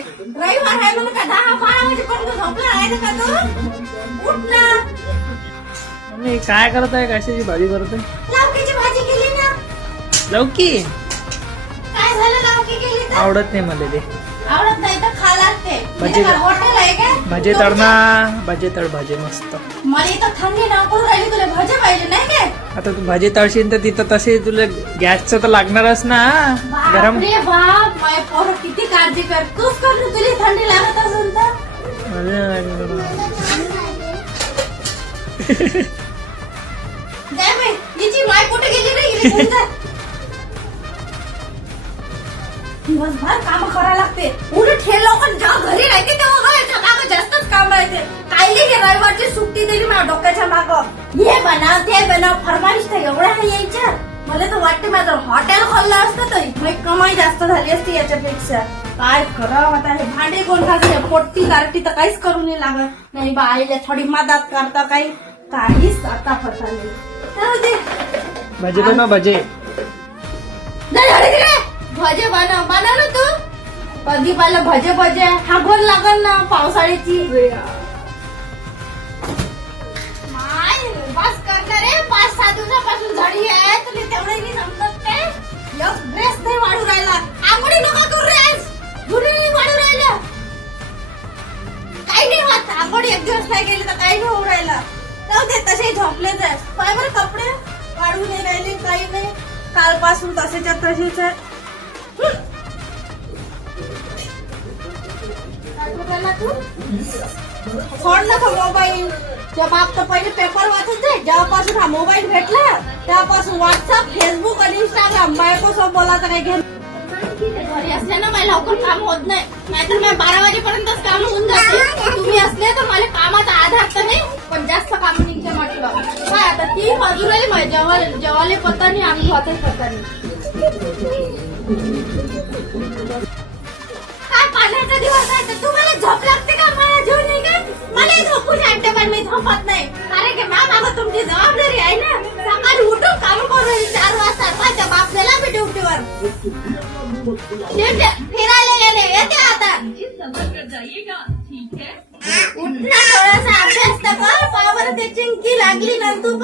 रविवार आहे म्हणून का 10-12 वाजेपर्यंत झोपला आहे का तू? उठ ना. मम्मी काय करत आहे? कशाची भाजी करत आहे? लौकीची भाजी केली ना. लौकी काय झालं लौकी केली तर? आवडत नाही मला ते. आवडत नाही तर खा लागते. भजे हॉटेल आहे का? भजे तळना, भजे तळ भाजी मस्त. मला इथं थंडी नको राहिली, तुला भजे पाहिजे नाही काय? आता तू भाजी तळशील तर तिथं तसे तुला गॅसचं तर लागणारच ना गरम. बापरे बाप, माझ्या पोरं किती काळजी कर. तूच कर ना, तुला थंडी लागत असेल तर. नाही बाई, हिची माय कुठे गेली रे? हिला घेऊन जा. दिवसभर काम करायला लागते. उलट हे लोक जेव्हा घरी राहते तेव्हा घराच्या मागं जास्तच काम राहते. कायली हे रविवारची सुट्टी दिली माझ्या डोक्याच्या मागं. हे बनव ते बनव, फरमाईश तर एवढ्या नाही यायच्या. मला तर वाटते माझं हॉटेल खोललं असतं तर माझी कमाई जास्त झाली असती याच्यापेक्षा. काय करावं आता, हे भांडे कोण घासले? पोट्टी गारटी तर काहीच करू नाही लागत. नाही बा, आईला थोडी मदत करता काहीच आता फसाले. भजे बनव भजे. भजे बनव ना तू. कधी पाहिलं भजे हागवण लागल ना पावसाळ्याची. माय बस करणार रे. 5-6 दिवसापासून झाडी आहे, तुला तेवढे नाही समजत काय? एक ड्रेस नाही वाढू राहिला. आंघोळी नका करू रे, धुणी नाही वाढू राहिलं. काही नाही होत. आंघोळी एक दिवस नाही गेली तर काही नाही होऊ राहिला. जाऊ दे, तसे झोपलेच आहे. पाय बरं कपडे वाढू नाही राहिले, काही नाही. कालपासून तसेच्या तसेच आहे. सोड ना तो मोबाईल. त्या बाप तर पहिले पेपर वाचत जाय. जेव्हापासून हा मोबाईल भेटला तेव्हापासून व्हॉट्सअप, फेसबुक आणि इंस्टाग्राम बायकोसोबत बोलायचं काही घेऊन. घरी असले ना मला लवकर काम होत नाही, नाहीतर मी 12 वाजेपर्यंतच काम होऊन जाते. तुम्ही असले तर मला कामाचा आधार तर नाही, पण जास्त काम निघते म्हटलं. काय आता 3 वाजून राहिले माझ्या जेवाले पत्ता नाही, आम्ही होतच पत्ता नाही. काय पाण्याचा दिवस आहे तर तुम्हाला झोप लागते का? मला जेवण नाही का? मला झोपू शकते पण मी झोपत नाही. कारण की मागं तुमची जबाबदारी आहे ना. सकाळी उठून काम करून 4 वाजता माझ्या बापल्याला मी ड्युटीवर फिरायला गेले. येते आता. उठणं थोडासा अभ्यास तर कर. पावर ते चिंकी लागली ना तू